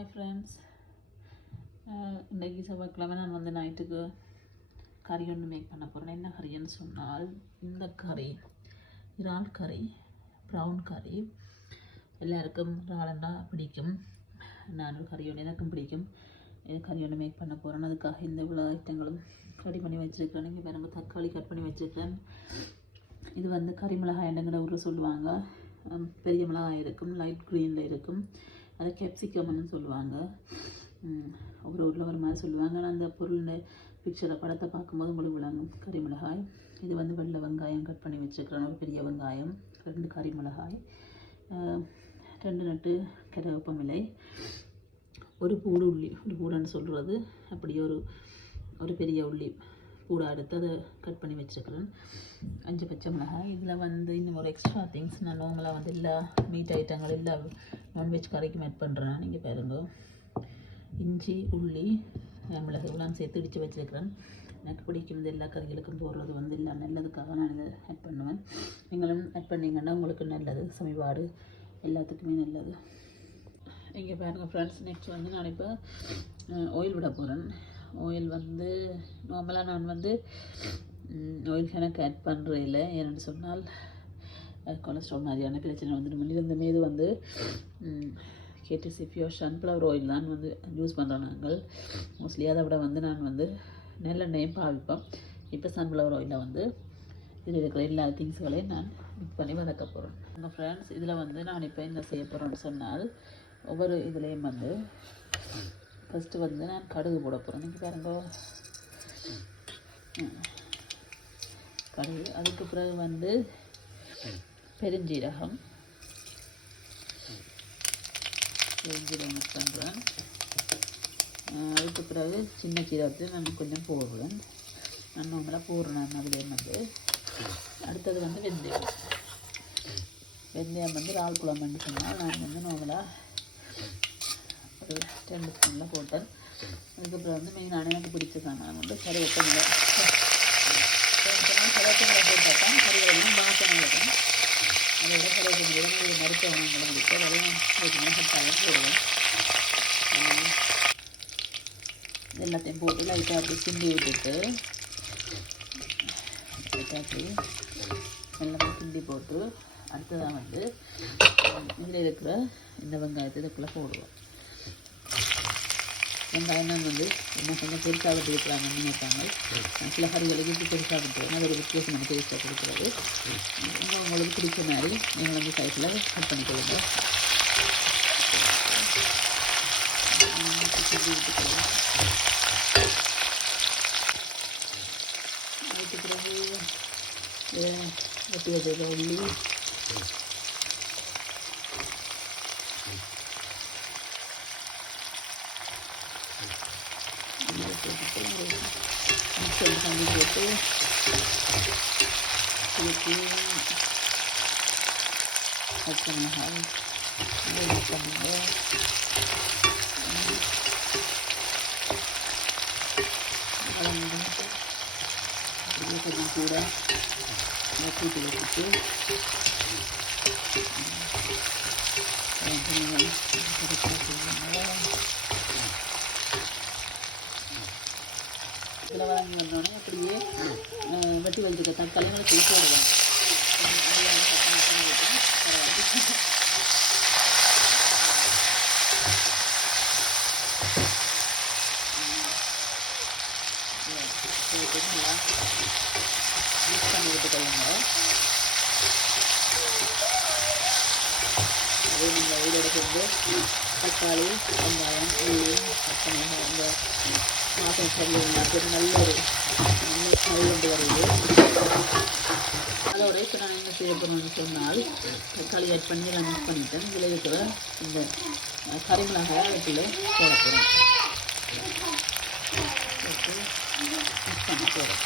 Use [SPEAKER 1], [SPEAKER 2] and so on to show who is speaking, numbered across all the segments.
[SPEAKER 1] Hi friends இன்றைக்கி செவ்வாய்க்கிழமை. நான் வந்து நைட்டுக்கு கறி ஒன்று மேக் பண்ண போகிறேன் என்ன கறின்னு சொன்னால் இந்த கறி இறால் கறி ப்ரௌன் கறி. எல்லாருக்கும் இறாலண்டா பிடிக்கும். நான் கறி ஒன்று எனக்கும் பிடிக்கும். எனக்கு கறி ஒன்று மேக் பண்ண போகிறேன் அதுக்காக இந்த இவ்வளோ ஐட்டங்களும் ரெடி பண்ணி வச்சுருக்கேன் இங்கே பாருங்க தக்காளி கட் பண்ணி வச்சுருக்கேன். இது வந்து கறி மிளகாய் என்னங்கிற ஊரில் சொல்லுவாங்க. பெரிய மிளகாய் இருக்கும் லைட் க்ரீனில் இருக்கும். அதை கேப்சிகம்னு சொல்லுவாங்க. ஹம், உள்ள ஊரில் ஒரு மாதிரி சொல்லுவாங்க. ஆனால் அந்த பொருள் பிக்சரை படத்தை பார்க்கும்போது உங்களுக்கு விளங்கும். கறி மிளகாய். இது வந்து வெள்ளை வெங்காயம் கட் பண்ணி வச்சுக்கிறேன் ஒரு பெரிய வெங்காயம். ரெண்டு கறி மிளகாய். ரெண்டு நட்டு கருவேப்பமிலை ஒரு பூடு உள்ளி ஒரு பூடன்னு சொல்கிறது அப்படியே ஒரு ஒரு பெரிய உள்ளி. கூட எடுத்து அதை கட் பண்ணி வச்சுருக்கிறேன். அஞ்சு பச்சை மிளகாய். இதில் வந்து இன்னும் ஒரு எக்ஸ்ட்ரா திங்ஸ் நான் நார்மலாக வந்து எல்லா மீட் ஐட்டங்கள் எல்லா நான்வெஜ் கறிக்கும் ஆட் பண்ணுறேன் நீங்கள் பாருங்க. இஞ்சி உள்ளி மிளகு எல்லாம் சேர்த்து இடித்து வச்சுருக்கிறேன். எனக்கு பிடிக்கும் எல்லா கறிகளுக்கும் போடுறது வந்து எல்லா நல்லதுக்காக நான் இதை ஆட் பண்ணுவேன். நீங்களும் ஆட் பண்ணீங்கன்னா உங்களுக்கு நல்லது. சமைபாடு எல்லாத்துக்குமே நல்லது. இங்கே பாருங்கள் ஃப்ரெண்ட்ஸ் நெக்ஸ்ட் வந்து நான் இப்போ ஆயில் விட போகிறேன் ஆயில் வந்து நார்மலாக நான் வந்து ஆயில் எனக்கு ஆட் பண்ணுறது இல்லை. ஏன்னு சொன்னால் கொலஸ்ட்ரால் மாதிரியான பிரச்சனை வந்துடும். இந்த மீது வந்து கேடிசி பியூர் சன்ஃப்ளவர் ஆயில் தான் வந்து யூஸ் பண்ணுறோம் நாங்கள். மோஸ்ட்லி அதை விட வந்து நான் வந்து நெல்லெண்ணையும் பாவிப்போம். இப்போ சன்ஃப்ளவர் ஆயிலில் வந்து இதில் இருக்கிற எல்லா திங்ஸ்களையும் நான் மிக்ஸ் பண்ணி வதக்க போகிறேன் எங்கள் ஃப்ரெண்ட்ஸ் இதில் வந்து நான் இப்போ என்ன செய்ய போகிறேன்னு சொன்னால் ஒவ்வொரு இதுலேயும் வந்து ஃபஸ்ட்டு வந்து நான் கடுகு போட போகிறேன் நீங்கள் பாருங்க. கடுகு. அதுக்கு பிறகு வந்து பெருஞ்சீரகம். பெருஞ்சீரகம் மிக்ஸ் பண்ணுறேன் அதுக்கு பிறகு சின்ன சீரகத்தை நான் கொஞ்சம் போடுவேன் நான் நார்மலாக போடுறேன். நான் அதிலே வந்து. அடுத்தது வந்து வெந்தயம். வெந்தயம் வந்து ரால் குழம்புன்னு சொன்னால் நான் வந்து நார்மலாக ஒரு ரெண்டு ஸ்பூனில் போட்டேன். அதுக்கப்புறம் வந்து மெயினான எனக்கு பிடிச்சதான் நான் வந்து கருவேப்பமில்லை கருவேப்பமில்லை போட்டால் தான் கருவேப்பிலையும் வாசனை வரும் அதோட கருவேப்பமில்லை மருத்துவங்களும் பிடிக்கும் அதையும் கொஞ்சம் போடுவேன். எல்லாத்தையும் போட்டு லைட்டாக அப்படி சிந்தி விட்டுட்டு லைட்டாக அப்படி எல்லாமே சிந்தி போட்டு அடுத்ததாக வந்து இதில் இருக்கிற இந்த வெங்காயத்தை இதுக்குள்ளே போடுவோம். வெங்காயம் நான் வந்து என்ன கொஞ்சம் பெருசாக விட்டு வைக்கிறாங்கன்னு நினைப்பாங்க சில கறிகளுக்கு இப்படி பெருசாக விட்டுருவேன் அது ஒரு வித்தியாசமான டேஸ்ட்டாக கொடுக்குறது. இன்னும் உங்களுக்கு பிடிச்ச மாதிரி நீங்கள் வந்து சைஸில் கட் பண்ணி கொடுங்க அதுக்கு பிறகு அஹ், வெட்டி வச்சிருக்க உள்ளி நல்லா போட்டுட்டு ஒரு மிக்சர் தண்ணி போட்டு திருப்பி பச்சை மிளகாய் இது பண்ணுங்க அப்படியே கொஞ்சம் கூட கூட்டி வச்சுட்டு இதில் வாங்கி வந்தோடனே அப்படியே வெட்டி வச்சுக்க தக்காளிகளை தூக்கி விடுவேன் நல்லா மிக்ஸ் பண்ணி விட்டுக்கொள்ளுங்க அதே நீங்கள் இதோட சேர்ந்து தக்காளி வெங்காயம் உள்ளி பச்சை மிளகாய் இந்த மாதம் சொல்லி நல்ல ஒரு நல்ல ஸ்மெல் கொண்டு வருது அதோட இப்போ நான் என்ன செய்ய போகிறேன்னு சொன்னால் தக்காளி ஆட் பண்ணி எல்லாம் மிக்ஸ் பண்ணிட்டேன் இதில் இருக்கிற இந்த அஹ், அதுக்குள்ளே போட போகிறேன் மிக்ஸ் பண்ண போகிறேன்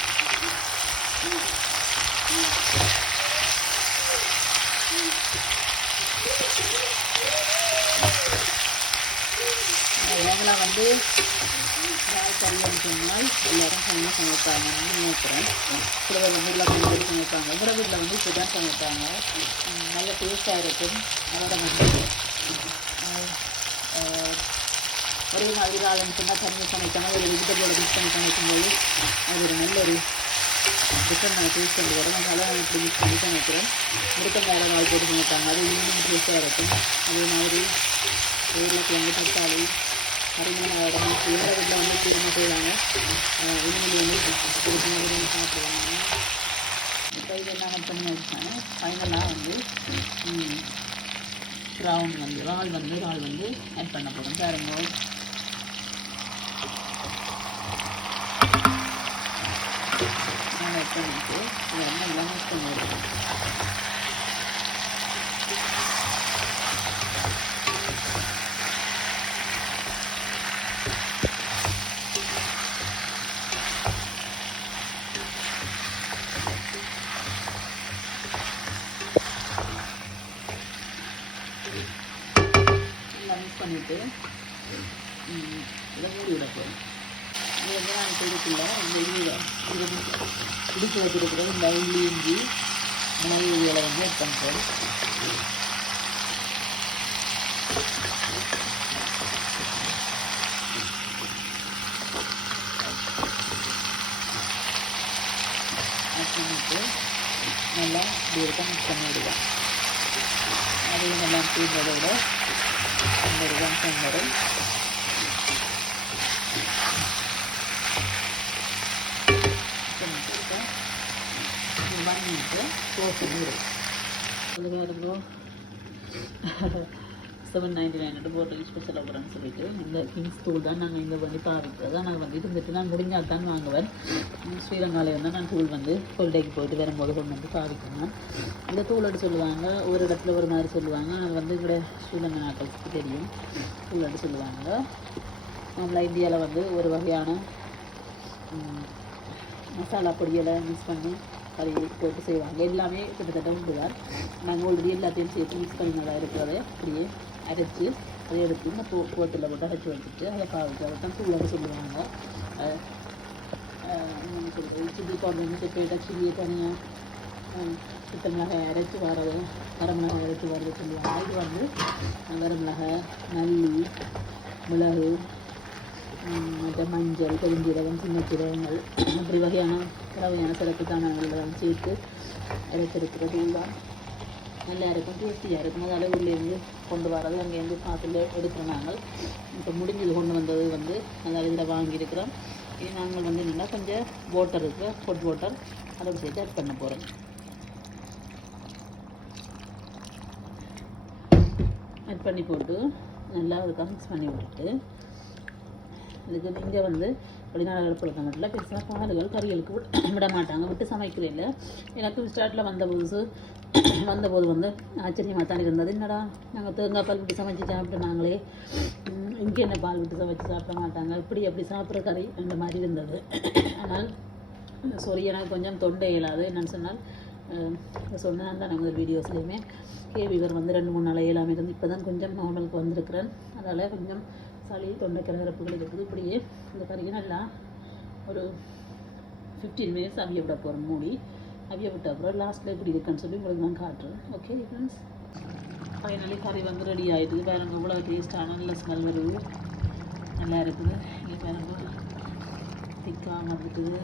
[SPEAKER 1] இவங்களாம் வந்து இறால் கறின்னு சொன்னால் எல்லாரும் செஞ்சு சமைப்பாங்கன்னு நினைக்கிறேன் சில பேர் வீட்டில் கொஞ்சம் சமைப்பாங்க எங்களோட வீட்டில் வந்து இப்படி தான் சமைப்பாங்க நல்ல டேஸ்ட்டாக இருக்கும் அதோட வந்து ஒரே மாதிரி காலம் சொன்னால் தண்ணி சமைக்காமல் ஒரு வெஜிடபிளோட மிக்ஸ் பண்ணி சமைக்கும்போது அது ஒரு நல்ல ஒரு டிஃப்ரெண்ட் டேஸ்ட் கொண்டு வரும் அதனால் நான் இப்படி மிக்ஸ் பண்ணி சமைக்கிறேன் முருக்கங்காய் நாள் போட்டு சமைப்பாங்க அது இன்னும் டேஸ்ட்டாக இருக்கும் அதே மாதிரி உருளைக்கிழங்கு தக்காளி கரிமீனோட எங்கள் வீட்டில் வந்து செய்வாங்க இனிமேல் வந்து சாப்பிடுவாங்க. இப்போ இது என்ன பண்ணி வச்சாங்க ஃபைனலாக வந்து க்ரௌண்ட் வந்து இறால் வந்து இறால் வந்து ஆட் பண்ண போகிறோம் பாருங்க. ஆட் பண்ணிட்டு இதை நல்லா மிக்ஸ் பண்ணிடுறோம் பண்ணிவிட்டு இதை மூடி விட போகிறோம் இது வந்து நான் இதுக்குள்ள இந்த இது இது பிடிச்சி வச்சுருக்கிறது இந்த உள்ளி இஞ்சி மிளகு இதுகளை வந்து ஆட் பண்ணுறோம் ஆட் நல்லா இப்படி இருக்க மிக்ஸ் பண்ணிவிடுவேன் அதையும் நல்லா தீர்ந்ததோட அந்த ஒரு வம்சம் வரும் ஒன் மினிட்டு க்ளோஸ் பண்ணிடும் அது வேறு செவன் நைன்டி நைன் போட்டு ஸ்பெஷல் ஆஃபர்னு சொல்லிட்டு இந்த கிங்ஸ் தூள் தான் நாங்கள் இங்கே பண்ணி பாவிக்கிறது நாங்கள் வந்து இருந்துட்டு நான் முடிஞ்சால் தான் வாங்குவேன். ஸ்ரீலங்காவில் இருந்தால் நான் தூள் வந்து ஹோல்டேக்கு போயிட்டு வரும்போது கொண்டு வந்து பாவிக்கணும் இந்த தூள் எடுத்து சொல்லுவாங்க ஒரு இடத்துல ஒரு மாதிரி சொல்லுவாங்க. அது வந்து இங்கே ஸ்ரீலங்கா நாட்களுக்கு தெரியும். தூள் எடுத்து சொல்லுவாங்க. நம்மள இந்தியாவில் வந்து ஒரு வகையான மசாலா பொடியெல்லாம் மிக்ஸ் பண்ணி கறி போட்டு செய்வாங்க. எல்லாமே கிட்டத்தட்ட உண்டுதான். நாங்கள் ஆல்ரெடி எல்லாத்தையும் சேர்த்து மிக்ஸ் பண்ணி நல்லா இருக்கிறத அப்படியே அரைச்சி அதை எடுத்து இந்த போ போத்தில் போட்டு அரைச்சி வச்சுட்டு அதை பாவிச்சு அதை தான் தூளன்னு சொல்லுவாங்க சொல்கிறது சில்லி பவுடர் செப்பேட்டா சில்லியை தனியாக சித்த மிளகாய் அரைச்சி வரது வரமிளகாய் அரைச்சி வரது சொல்லுவாங்க. இது வந்து வரமிளகாய் நல்லி மிளகு மற்ற மஞ்சள் பெருஞ்சீரகம் சின்ன சீரகங்கள் அப்படி வகையான பல வகையான சிறப்பு தானங்களெல்லாம் சேர்த்து அரைச்சிருக்கிறது. தான் நல்லா இருக்கும் டேஸ்டியாக இருக்கும் அது அளவுலேருந்து கொண்டு வரது அங்கேருந்து பார்த்துல எடுக்கிறோம் நாங்கள். இப்போ முடிஞ்சது கொண்டு வந்தது வந்து அதாவது இதில் வாங்கியிருக்கிறோம். இது நாங்கள் வந்து என்னென்னா கொஞ்சம் வாட்டர் இருக்குது ஹொட் வாட்டர் அதை சேர்த்து ஆட் பண்ண போகிறோம் ஆட் பண்ணி போட்டு நல்லா அதுக்காக மிக்ஸ் பண்ணி விட்டுட்டு இதுக்கு நீங்கள் வந்து வெளிநாடுகள் பொறுத்த மட்டும் பெருசாக பாலுகள் கறிகளுக்கு விட- விட மாட்டாங்க விட்டு சமைக்கிறதில்ல எனக்கு ஸ்டார்ட்டில் வந்த புதுசு வந்தபோது வந்து ஆச்சரியமாக தான் இருந்தது. என்னடா நாங்கள் தேங்காய் பால் விட்டு சமைச்சு சாப்பிட்டு நாங்களே இங்கே என்ன பால் விட்டு சமைச்சு சாப்பிட மாட்டாங்க? இப்படி அப்படி சாப்பிட்ற கறி அந்த மாதிரி இருந்தது. ஆனால் சாரி எனக்கு கொஞ்சம் தொண்டை இயலாது. என்னன்னு சொன்னால் சொன்னேன் தான் நமது வீடியோஸ்லேயுமே. கேவிவர் வந்து ரெண்டு மூணு நாள் இயலாமல் இருந்து இப்போ தான் கொஞ்சம் நார்மலுக்கு வந்திருக்கிறேன். அதனால் கொஞ்சம் சளி தொண்டை கிளறப்புகள் இருக்குது. இப்படியே இந்த கறியை நல்லா ஒரு ஃபிஃப்டீன் மினிட்ஸ் அவிய விட போகிறோம் மூடி அவிய விட்ட அப்புறம் லாஸ்ட்டில் எப்படி இருக்குன்னு சொல்லி உங்களுக்கு நான் காட்டுறேன். ஓகே ஃப்ரெண்ட்ஸ் ஃபைனலி கறி வந்து ரெடி ஆகிடுது பாருங்க இவ்வளோ டேஸ்ட்டான நல்ல ஸ்மெல் வருது. நல்லா இருக்குது. இங்கே பாருங்க திக்காக வந்துட்டுது